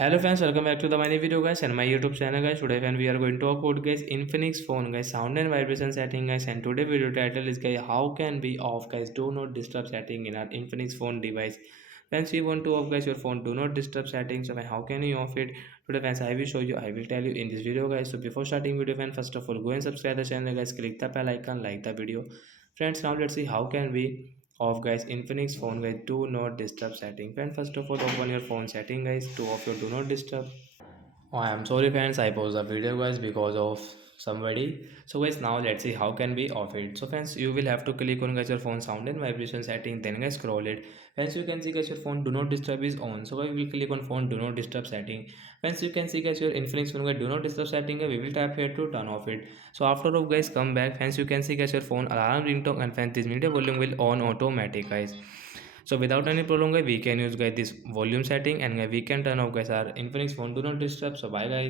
Hello friends, welcome back to the my new video guys and my YouTube channel guys. Today when we are going to talk about guys Infinix phone guys sound and vibration setting guys, and today video title is guys how can we off guys do not disturb setting in our Infinix phone device. Friends, you want to off guys your phone do not disturb settings, so how can you off it? Today friends, I will show you, I will tell you in this video guys. So before starting video friends, first of all go and subscribe the channel guys, click the bell icon, like the video. Friends, now let's see how can we off guys Infinix phone guys do not disturb setting. Friends, first of all open your phone setting guys to off your do not disturb. Oh, I'm sorry friends, I paused the video guys because of somebody. So guys, now let's see how can we off it. So friends, you will have to click on guys your phone sound and vibration setting, then guys scroll it. Friends, you can see guys your phone do not disturb is on. So guys, we will click on phone do not disturb setting. Friends, you can see guys your Infinix phone guys do not disturb setting. We will tap here to turn off it. So after of guys come back, friends, you can see guys your phone alarm ringtone and friends this media volume will on automatic guys. So without any problem guys, we can use guys this volume setting, and we can turn off guys our Infinix phone do not disturb. So bye guys.